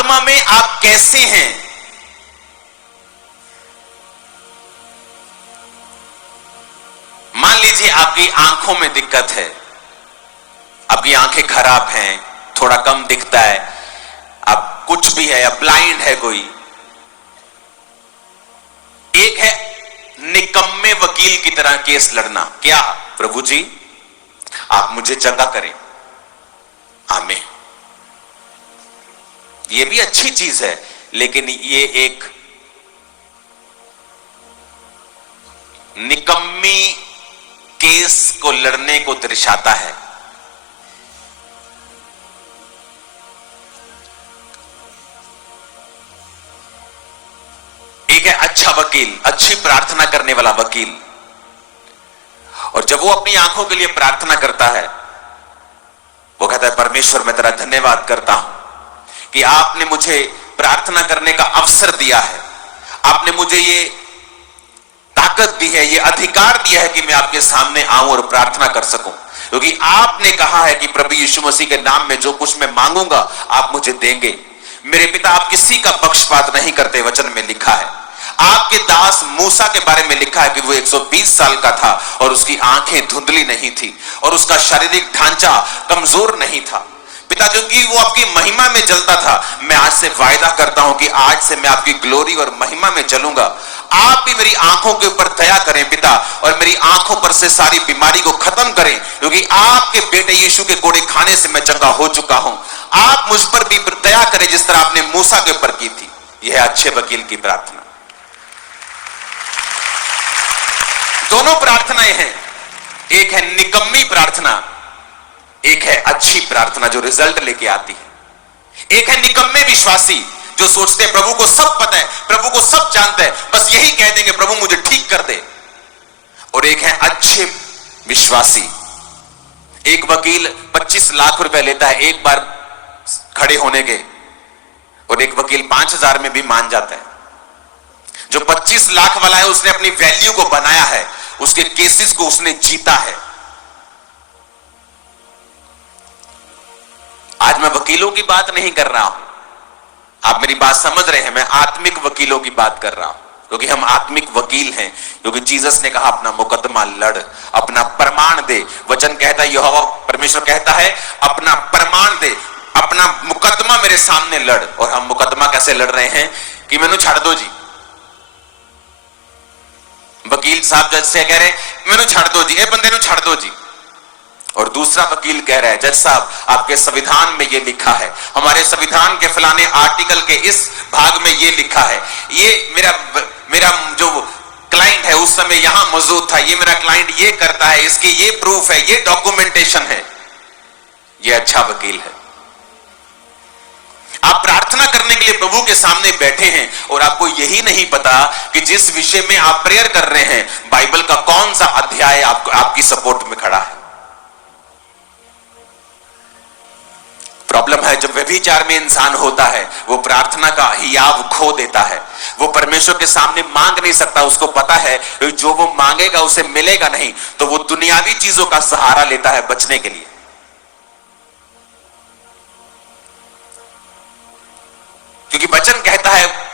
आत्मा में आप कैसे हैं? मान लीजिए आपकी आंखों में दिक्कत है, आपकी आंखें खराब हैं, थोड़ा कम दिखता है, अब कुछ भी है, या ब्लाइंड है कोई। एक है निकम्मे वकील की तरह केस लड़ना, क्या प्रभु जी आप मुझे चंगा करें, आमीन। ये भी अच्छी चीज है, लेकिन ये एक निकम्मी केस को लड़ने को दर्शाता है। एक है अच्छा वकील, अच्छी प्रार्थना करने वाला वकील, और जब वो अपनी आंखों के लिए प्रार्थना करता है, वो कहता है परमेश्वर मैं तेरा धन्यवाद करता हूं कि आपने मुझे प्रार्थना करने का अवसर दिया है, आपने मुझे ये ताकत दी है, ये अधिकार दिया है कि मैं आपके सामने आऊं और प्रार्थना कर सकूं, क्योंकि आपने कहा है कि प्रभु यीशु मसीह के नाम में जो कुछ मैं मांगूंगा आप मुझे देंगे। मेरे पिता आप किसी का पक्षपात नहीं करते, वचन में लिखा है। आपके दास मूसा के बारे में लिखा है कि वो 120 साल का था और उसकी आंखें धुंधली नहीं थी और उसका शारीरिक ढांचा कमजोर नहीं था। पिता क्योंकि वो आपकी महिमा में जलता था, मैं आज से वायदा करता हूं कि आज से मैं आपकी ग्लोरी और महिमा में चलूंगा। आप भी मेरी आंखों के ऊपर दया करें पिता, और मेरी आंखों पर से सारी बीमारी को खत्म करें, क्योंकि आपके बेटे यीशु के कोड़े खाने से मैं चंगा हो चुका हूं। आप मुझ पर भी दया करें जिस तरह आपने मूसा के ऊपर की थी। यह अच्छे वकील की प्रार्थना। दोनों प्रार्थनाएं हैं, एक है निकम्मी प्रार्थना, एक है अच्छी प्रार्थना जो रिजल्ट लेके आती है। एक है निकम्मे विश्वासी जो सोचते हैं प्रभु को सब पता है, प्रभु को सब जानता है, बस यही कह देंगे प्रभु मुझे ठीक कर दे। और एक है अच्छे विश्वासी। एक वकील 25 लाख रुपए लेता है एक बार खड़े होने के, और एक वकील 5000 में भी मान जाता है। जो 25 लाख वाला है उसने अपनी वैल्यू को बनाया है, उसके केसेस को उसने जीता है। आज मैं वकीलों की बात नहीं कर रहा हूं, आप मेरी बात समझ रहे हैं, मैं आत्मिक वकीलों की बात कर रहा हूं, क्योंकि हम आत्मिक वकील हैं। क्योंकि जीसस ने कहा अपना मुकदमा लड़, अपना प्रमाण दे। वचन कहता है, यहोवा परमेश्वर कहता है अपना प्रमाण दे, अपना मुकदमा मेरे सामने लड़। और हम मुकदमा कैसे लड़ रहे हैं कि मैंने छाड़ दो जी। वकील साहब जज से कह रहे मैंने छाड़ दो जी, ए बंदे छाड़ दो जी। और दूसरा वकील कह रहा है जज साहब आपके संविधान में ये लिखा है, हमारे संविधान के फलाने आर्टिकल के इस भाग में ये लिखा है, ये मेरा जो क्लाइंट है उस समय यहां मौजूद था, ये मेरा क्लाइंट ये करता है, इसके ये प्रूफ है, ये डॉक्यूमेंटेशन है। ये अच्छा वकील है। आप प्रार्थना करने के लिए प्रभु के सामने बैठे हैं और आपको यही नहीं पता कि जिस विषय में आप प्रेयर कर रहे हैं बाइबल का कौन सा अध्याय आपकी सपोर्ट में खड़ा है। प्रॉब्लम है जब व्यभिचार में इंसान होता है, वो प्रार्थना का हियाव खो देता है, वो परमेश्वर के सामने मांग नहीं सकता। उसको पता है जो वो मांगेगा उसे मिलेगा नहीं, तो वो दुनियावी चीजों का सहारा लेता है बचने के लिए। क्योंकि वचन कहता है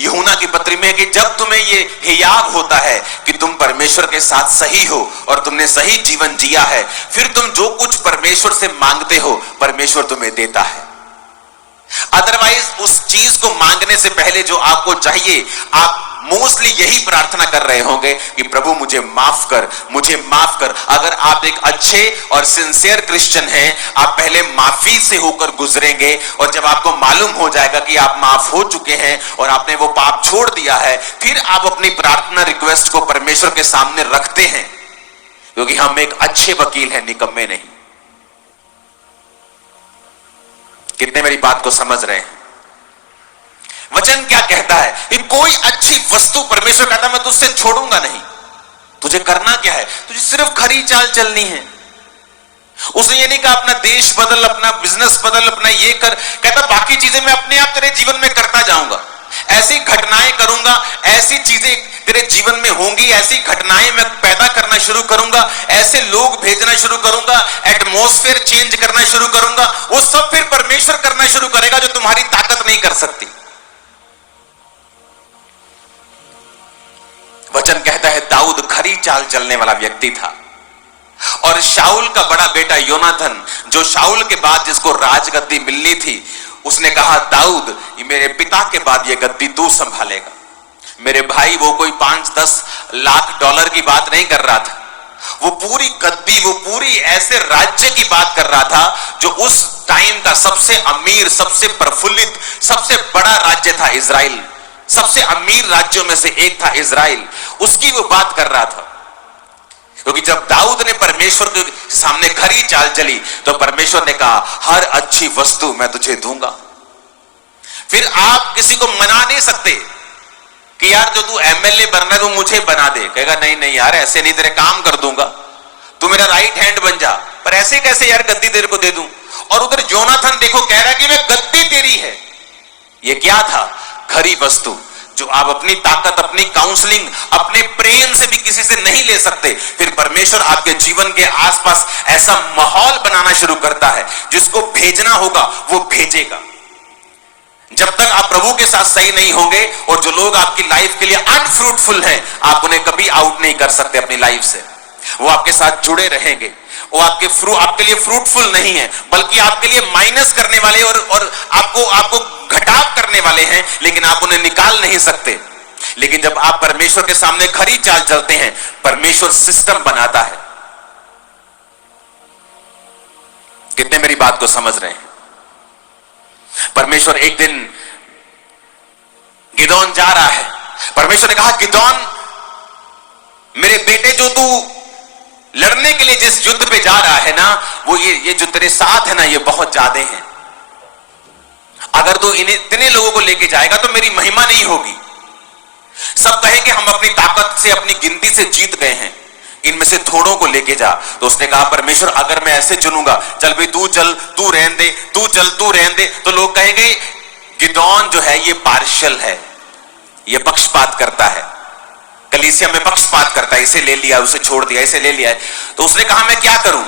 यूहन्ना की पत्री में कि जब तुम्हें ये हियाव होता है कि तुम परमेश्वर के साथ सही हो और तुमने सही जीवन जिया है, फिर तुम जो कुछ परमेश्वर से मांगते हो परमेश्वर तुम्हें देता है। अदरवाइज उस चीज को मांगने से पहले जो आपको चाहिए, आप मोस्टली यही प्रार्थना कर रहे होंगे कि प्रभु मुझे माफ कर, मुझे माफ कर। अगर आप एक अच्छे और सिंसियर क्रिश्चियन हैं, आप पहले माफी से होकर गुजरेंगे, और जब आपको मालूम हो जाएगा कि आप माफ हो चुके हैं और आपने वो पाप छोड़ दिया है, फिर आप अपनी प्रार्थना रिक्वेस्ट को परमेश्वर के सामने रखते हैं। क्योंकि हम एक अच्छे वकील हैं, निकम्मे नहीं। कितने मेरी बात को समझ रहे हैं? वचन क्या कहता है कि कोई अच्छी वस्तु परमेश्वर कहता मैं तुझसे छोड़ूंगा नहीं। तुझे करना क्या है? तुझे सिर्फ खरी चाल चलनी है। उसने ये नहीं कहा अपना देश बदल, अपना बिजनेस बदल, अपना ये कर, कहता बाकी चीजें मैं अपने आप तेरे जीवन में करता जाऊंगा। ऐसी घटनाएं करूंगा, ऐसी चीजें तेरे जीवन में होंगी, ऐसी घटनाएं मैं पैदा करना शुरू करूंगा, ऐसे लोग भेजना शुरू करूंगा, एटमॉस्फेयर चेंज करना शुरू करूंगा। वो सब फिर परमेश्वर करना शुरू करेगा जो तुम्हारी ताकत नहीं कर सकती। वचन कहता है दाऊद खरी चाल चलने वाला व्यक्ति था, और शाऊल का बड़ा बेटा योनाथन, जो शाऊल के बाद जिसको राजगद्दी मिलनी थी, उसने कहा दाऊद ये मेरे पिता के बाद ये गद्दी तू संभालेगा। मेरे भाई, वो कोई 5-10 लाख डॉलर की बात नहीं कर रहा था, वो पूरी गद्दी, वो पूरी ऐसे राज्य की बात कर रहा था जो उस टाइम का सबसे अमीर, सबसे प्रफुल्लित, सबसे बड़ा राज्य था इजराइल। सबसे अमीर राज्यों में से एक था इजराइल, उसकी वो बात कर रहा था। क्योंकि जब दाऊद ने परमेश्वर के सामने खरी चाल चली तो परमेश्वर ने कहा हर अच्छी वस्तु मैं तुझे दूंगा। फिर आप किसी को मना नहीं सकते कि यार जो तू एमएलए बनना है तू मुझे बना दे। कहेगा नहीं नहीं यार ऐसे नहीं, तेरे काम कर दूंगा, तू मेरा राइट हैंड बन जा। पर ऐसे कैसे यार गद्दी तेरे को दे दूं। और उधर योनाथन देखो कह रहा है कि मैं गद्दी तेरी है। ये क्या था? खरी वस्तु, जो आप अपनी ताकत, अपनी काउंसलिंग, अपने प्रेम से भी किसी से नहीं ले सकते। फिर परमेश्वर आपके जीवन के आसपास ऐसा माहौल बनाना शुरू करता है, जिसको भेजना होगा वो भेजेगा। जब तक आप प्रभु के साथ सही नहीं होंगे और जो लोग आपकी लाइफ के लिए अनफ्रूटफुल हैं, आप उन्हें कभी आउट नहीं कर सकते अपनी लाइफ से। वो आपके साथ जुड़े रहेंगे, वो आपके लिए फ्रूटफुल नहीं है, बल्कि आपके लिए माइनस करने वाले और आपको घटाव करने वाले हैं, लेकिन आप उन्हें निकाल नहीं सकते। लेकिन जब आप परमेश्वर के सामने खरी चाल चलते हैं, परमेश्वर सिस्टम बनाता है। कितने मेरी बात को समझ रहे हैं? परमेश्वर एक दिन गिदोन जा रहा है, परमेश्वर ने कहा गिदोन मेरे बेटे, जो तू लड़ने के लिए जिस युद्ध पे जा रहा है ना, वो ये जो तेरे साथ है ना, ये बहुत ज्यादा हैं। अगर तू इतने लोगों को लेके जाएगा तो मेरी महिमा नहीं होगी। सब कहेंगे हम अपनी ताकत से, अपनी गिनती से जीत गए हैं, इनमें से थोड़ों को लेके जा। तो उसने कहा परमेश्वर अगर मैं ऐसे चुनूंगा, चल भाई तू चल, तू रहने दे, तू चल, तू रहने दे, तो लोग कहेंगे गिदोन जो है ये पार्शियल है, ये पक्षपात करता है, कलीसिया में पक्षपात करता है, इसे ले लिया, उसे छोड़ दिया, इसे ले लिया। तो उसने कहा मैं क्या करूं?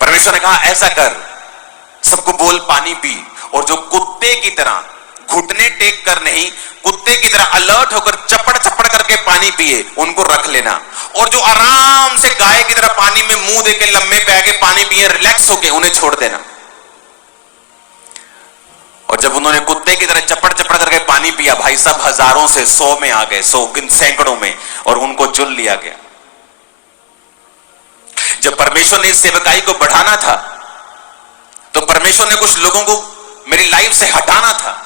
परमेश्वर ने कहा ऐसा कर, सबको बोल पानी पी, और जो कुत्ते की तरह घुटने टेक कर नहीं, कुत्ते की तरह अलर्ट होकर चपड़ चपड़ करके पानी पिए, उनको रख लेना। और जो आराम से गाय की तरह पानी में मुंह देके लम्बे पे आके पानी पिए, रिलैक्स होके, उन्हें छोड़ देना। और जब उन्होंने कुत्ते की तरह चपड़ चपड़ करके पानी पिया, भाई सब हजारों से 100 में आ गए, 100 सैकड़ों में, और उनको चुन लिया गया। जब परमेश्वर ने इस सेवकाई को बढ़ाना था, तो परमेश्वर ने कुछ लोगों को मेरी लाइफ से हटाना था,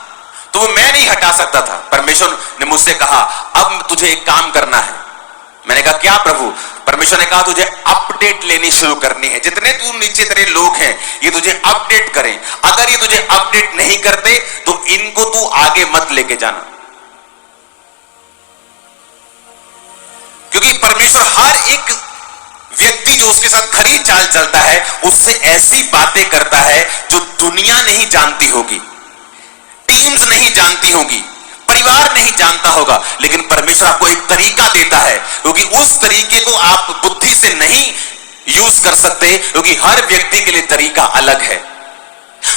तो वो मैं नहीं हटा सकता था। परमेश्वर ने मुझसे कहा अब तुझे एक काम करना है। मैंने कहा क्या प्रभु? परमेश्वर ने कहा तुझे अपडेट लेनी शुरू करनी है। जितने तू नीचे तेरे लोग हैं, ये तुझे अपडेट करें। अगर ये तुझे अपडेट नहीं करते तो इनको तू आगे मत लेके जाना। क्योंकि परमेश्वर हर एक व्यक्ति जो उसके साथ खरी चाल चलता है, उससे ऐसी बातें करता है जो दुनिया नहीं जानती होगी, टीम्स नहीं जानती होगी, परिवार नहीं जानता होगा। लेकिन परमेश्वर आपको एक तरीका देता है, क्योंकि उस तरीके को आप बुद्धि से नहीं यूज कर सकते, क्योंकि हर व्यक्ति के लिए तरीका अलग है।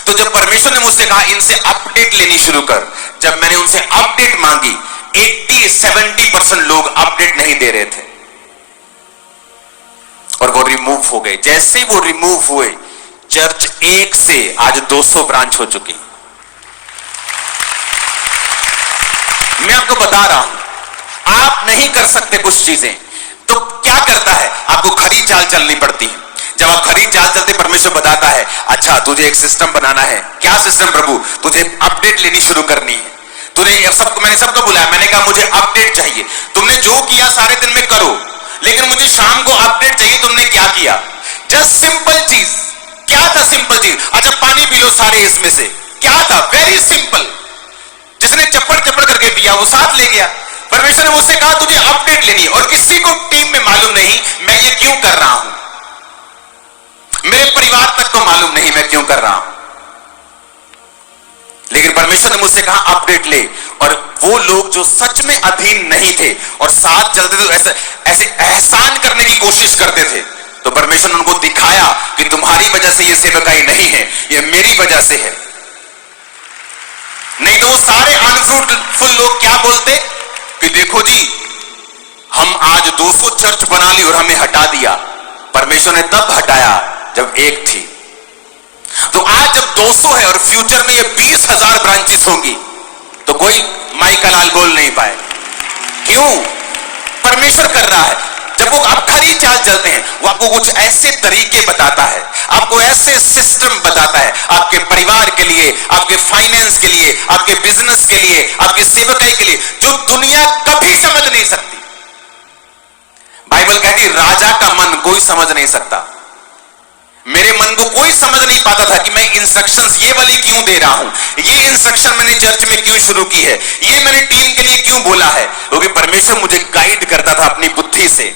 तो जब परमेश्वर ने मुझसे कहा इनसे अपडेट लेनी शुरू कर, जब मैंने उनसे अपडेट मांगी, 80-70% लोग अपडेट नहीं दे रहे थे और वो रिमूव हो गए। जैसे ही वो रिमूव हुए, चर्च 1 से आज 200 ब्रांच हो चुकी। मैं आपको बता रहा हूं, आप नहीं कर सकते कुछ चीजें, तो क्या करता है? आपको खरी चाल चलनी पड़ती है। जब आप खरी चाल चलते, परमेश्वर बताता है अच्छा तुझे एक सिस्टम बनाना है। क्या सिस्टम प्रभु? तुझे अपडेट लेनी शुरू करनी है। मैंने सबको बुलाया, मैंने कहा मुझे अपडेट चाहिए। तुमने जो किया सारे दिन में करो, लेकिन मुझे शाम को अपडेट चाहिए। तुमने क्या किया? जस्ट सिंपल चीज। क्या था सिंपल चीज? अच्छा पानी पी लो सारे इसमें से। क्या था? Very simple. जिसने चप्पड़ चप्पड़ करके पिया वो साथ ले गया। परमेश्वर ने मुझसे कहा तुझे अपडेट लेनी है, और किसी को टीम में मालूम नहीं मैं ये क्यों कर रहा हूं, मेरे परिवार तक को मालूम नहीं मैं क्यों कर रहा हूं। लेकिन परमेश्वर ने मुझसे कहा अपडेट ले। और वो लोग जो सच में अधीन नहीं थे और साथ चलते थे, ऐसे एहसान करने की कोशिश करते थे, तो परमेश्वर ने उनको दिखाया कि तुम्हारी वजह से ये सेवकाई नहीं है, ये मेरी वजह से है। नहीं तो वो सारे अनफ्रूटफुल लोग क्या बोलते कि देखो जी, हम आज 200 चर्च बना ली और हमें हटा दिया। परमेश्वर ने तब हटाया जब एक थी। तो आज जब 200 है और फ्यूचर में ये 20,000 ब्रांचेस होंगी, तो कोई माई का लाल बोल नहीं पाए। क्यों? परमेश्वर कर रहा है। जब वो आप खरी चाल चलते हैं, वो आपको कुछ ऐसे तरीके बताता है, आपको ऐसे सिस्टम बताता है, आपके परिवार के लिए, आपके फाइनेंस के लिए, आपके बिजनेस के लिए, आपकी सेवकाई के लिए, जो दुनिया कभी समझ नहीं सकती। बाइबल कहती राजा का मन कोई समझ नहीं सकता। मेरे मन को कोई समझ नहीं पाता था कि मैं इंस्ट्रक्शंस ये वाली क्यों दे रहा हूं, ये इंस्ट्रक्शन मैंने चर्च में क्यों शुरू की है, ये मैंने टीम के लिए क्यों बोला है, क्योंकि परमेश्वर मुझे गाइड करता था अपनी बुद्धि से।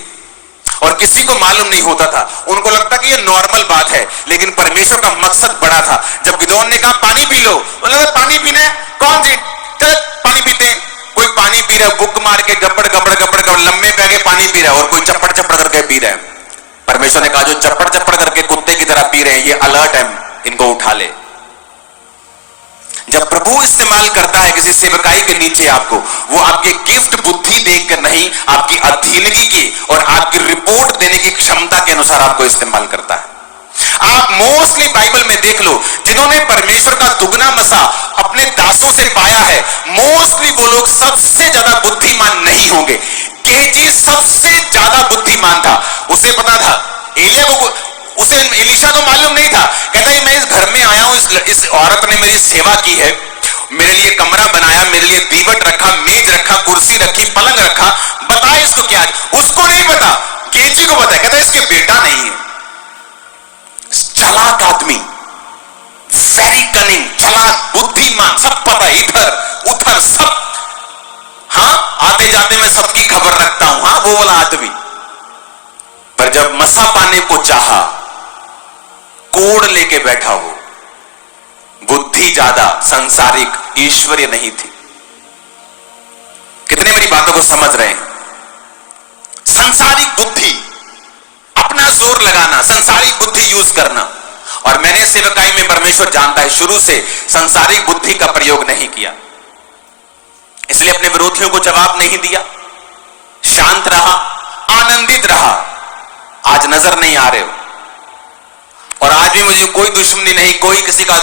और किसी को मालूम नहीं होता था, उनको लगता कि ये नॉर्मल बात है, लेकिन परमेश्वर का मकसद बड़ा था। जब गिदोन ने कहा पानी पी लो, बोला पानी पीना है, कौन सी, चल पानी पीते हैं। कोई पानी पी रहा है, बुक मार के गपड़ गपड़ गपड़ गपड़ लम्बे पे आगे पानी पी रहा है, और कोई चप्पड़ चप्पड़ करके पी रहा है। परमेश्वर ने कहा जो चप्पड़ चप्पड़ करके कुत्ते की तरह पी रहे हैं, ये अलर्ट है, इनको उठा ले। जब प्रभु इस्तेमाल करता है किसी सेवकाई के नीचे आपको, वो आपके गिफ्ट बुद्धि देखकर नहीं, आपकी अधीनगी की और आपकी रिपोर्ट देने की क्षमता के अनुसार आपको इस्तेमाल करता है। आप मोस्टली बाइबल में देख लो, जिन्होंने परमेश्वर का दुगना मसा अपने दासों से पाया है, मोस्टली वो लोग सबसे ज्यादा बुद्धिमान नहीं होंगे। गेहजी सबसे ज्यादा बुद्धिमान था। उसे पता था, उसे एलीशा को मालूम नहीं था। कहता है मैं इस घर में आया हूं, इस औरत ने मेरी सेवा की है, मेरे लिए कमरा बनाया, मेरे लिए दीवट रखा, मेज रखा, कुर्सी रखी, पलंग रखा, बता इसको क्या। उसको नहीं पता, गेहजी को पता है। कहता है इसके बेटा नहीं है। चालाक आदमी, वेरी कनिंग, चालाक, बुद्धिमान, सब पता, इधर उधर सब। हाँ, आते जाते मैं सबकी खबर रखता हूं, हाँ वो वाला आदमी। पर जब मसा पाने को चाहा, कोड़ लेके बैठा हो। बुद्धि ज्यादा संसारिक, ईश्वरीय नहीं थी। कितने मेरी बातों को समझ रहे हैं? संसारिक बुद्धि, अपना जोर लगाना, संसारिक बुद्धि यूज करना। और मैंने सेवकाई में, परमेश्वर जानता है, शुरू से संसारिक बुद्धि का प्रयोग नहीं किया। इसलिए अपने विरोधियों को जवाब नहीं दिया, शांत रहा, आनंदित रहा। आज नजर नहीं आ रहे हो, और आज भी मुझे कोई दुश्मनी नहीं, कोई किसी का।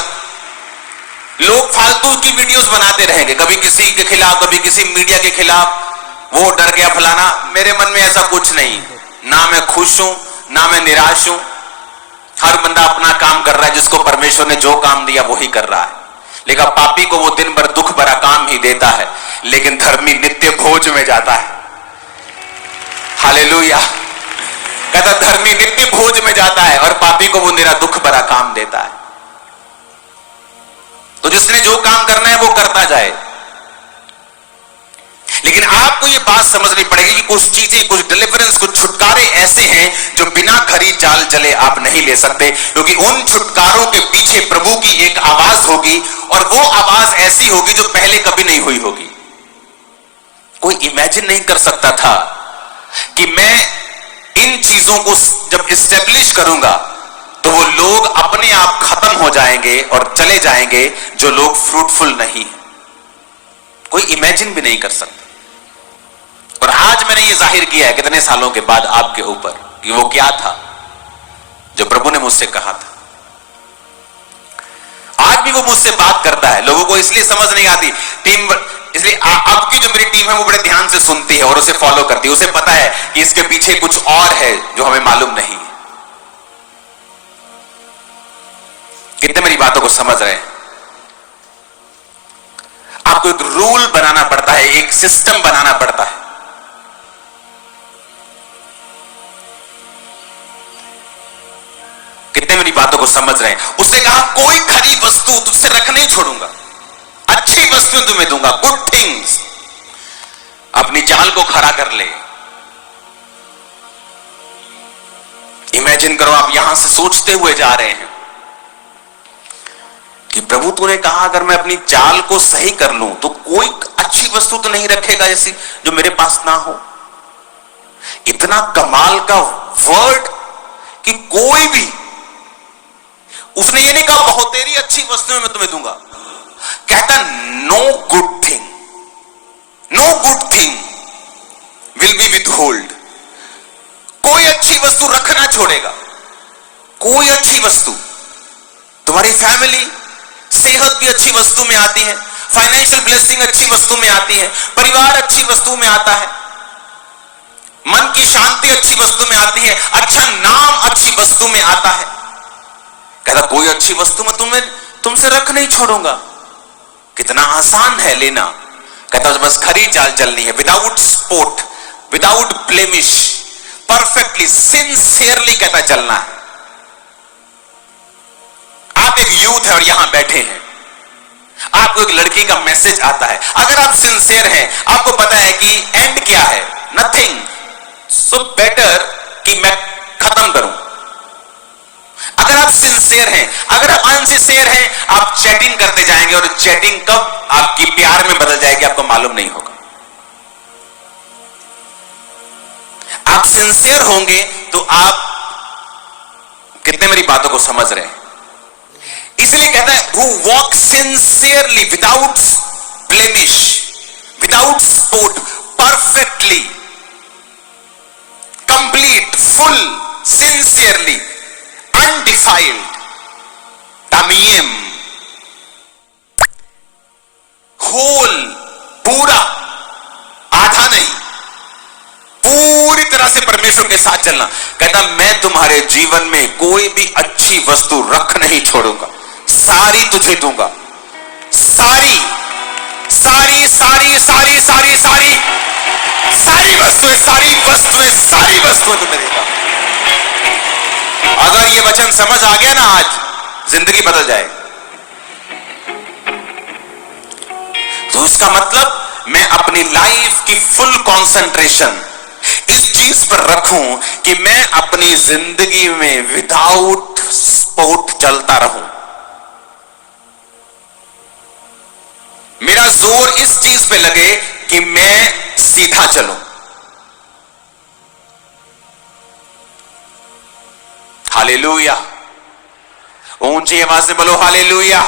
लोग फालतू की वीडियोस बनाते रहेंगे, कभी किसी के खिलाफ, कभी किसी मीडिया के खिलाफ, वो डर गया फलाना। मेरे मन में ऐसा कुछ नहीं, ना मैं खुश हूं ना मैं निराश हूं। हर बंदा अपना काम कर रहा है, जिसको परमेश्वर ने जो काम दिया वही कर रहा है। लेकिन पापी को वो दिन भर दुख भरा काम ही देता है, लेकिन धर्मी नित्य भोज में जाता है। हालेलुया। कहता धर्मी नित्य भोज में जाता है और पापी को वो निरा दुख भरा काम देता है। तो जिसने जो काम करना है वो करता जाए, लेकिन आपको ये बात समझनी पड़ेगी कि कुछ चीजें, कुछ डिलीवरेंस, कुछ छुटकारे ऐसे हैं जो बिना खरी चाल चले आप नहीं ले सकते, क्योंकि उन छुटकारों के पीछे प्रभु की एक आवाज होगी, और वो आवाज ऐसी होगी जो पहले कभी नहीं हुई होगी। कोई इमेजिन नहीं कर सकता था कि मैं इन चीजों को जब इस्टेब्लिश करूंगा तो वो लोग अपने आप खत्म हो जाएंगे और चले जाएंगे जो लोग फ्रूटफुल नहीं है। कोई इमेजिन भी नहीं कर सकता। और आज मैंने ये जाहिर किया है कितने सालों के बाद आपके ऊपर कि वो क्या था जो प्रभु ने मुझसे कहा था। आज भी वो मुझसे बात करता है। लोगों को इसलिए समझ नहीं आती टीम, इसलिए आपकी जो मेरी टीम है वो बड़े ध्यान से सुनती है और उसे फॉलो करती है। उसे पता है कि इसके पीछे कुछ और है जो हमें मालूम नहीं है। कितने मेरी बातों को समझ रहे हैं? आपको एक रूल बनाना पड़ता है, एक सिस्टम बनाना पड़ता है। कितने मेरी बातों को समझ रहे हैं? उसने कहा कोई खरी वस्तु तुझसे रख नहीं छोड़ूंगा, अच्छी वस्तुएं तुम्हें दूंगा, गुड थिंग्स। अपनी चाल को खड़ा कर ले। इमेजिन करो, आप यहां से सोचते हुए जा रहे हैं कि प्रभु तूने कहा अगर मैं अपनी चाल को सही कर लूं तो कोई अच्छी वस्तु तो नहीं रखेगा ऐसी जो मेरे पास ना हो। इतना कमाल का वर्ड कि कोई भी, उसने ये नहीं कहा बहुत तेरी अच्छी वस्तुएं मैं तुम्हें दूंगा, कहता नो रखना छोड़ेगा। कोई अच्छी वस्तु, तुम्हारी फैमिली, सेहत भी अच्छी वस्तु में आती है, फाइनेंशियल ब्लेसिंग अच्छी वस्तु में आती है, परिवार अच्छी वस्तु में आता है, मन की शांति अच्छी वस्तु में आती है, अच्छा नाम अच्छी वस्तु में आता है। कहता कोई अच्छी वस्तु मैं तुमसे रख नहीं छोड़ूंगा। कितना आसान है लेना। कहता बस खरी चाल चलनी है, without spot, without blemish, perfectly, sincerely कहता चलना है। आप एक यूथ है और यहां बैठे हैं, आपको एक लड़की का मैसेज आता है, अगर आप सिंसियर हैं, आपको पता है कि एंड क्या है, नथिंग, सो बेटर कि मैं खत्म करूं। अगर आप सिंसियर हैं, अगर आप अनसिंसियर हैं, आप चैटिंग करते जाएंगे और चैटिंग कब आपकी प्यार में बदल जाएगी आपको मालूम नहीं होगा। आप सिंसियर होंगे तो आप कितने मेरी बातों को समझ रहे हैं। इसलिए कहता है who walk sincerely without blemish, without spot, perfectly, complete, full, sincerely, undefiled, tamim, whole, पूरा, आधा नहीं, पूरी तरह से परमेश्वर के साथ चलना। कहता मैं तुम्हारे जीवन में कोई भी अच्छी वस्तु रख नहीं छोड़ूंगा, सारी तुझे दूंगा, सारी सारी सारी सारी सारी सारी सारी वस्तुएं, सारी वस्तुएं, सारी वस्तुएं तुम्हें देगा। अगर ये वचन समझ आ गया ना, आज जिंदगी बदल जाए। तो इसका मतलब मैं अपनी लाइफ की फुल कंसंट्रेशन इस चीज पर रखूं कि मैं अपनी जिंदगी में विदाउट स्पॉट चलता रहूं। मेरा जोर इस चीज पे लगे कि मैं सीधा चलूं। हालेलुया, ऊंची आवाज से बोलो हालेलुया।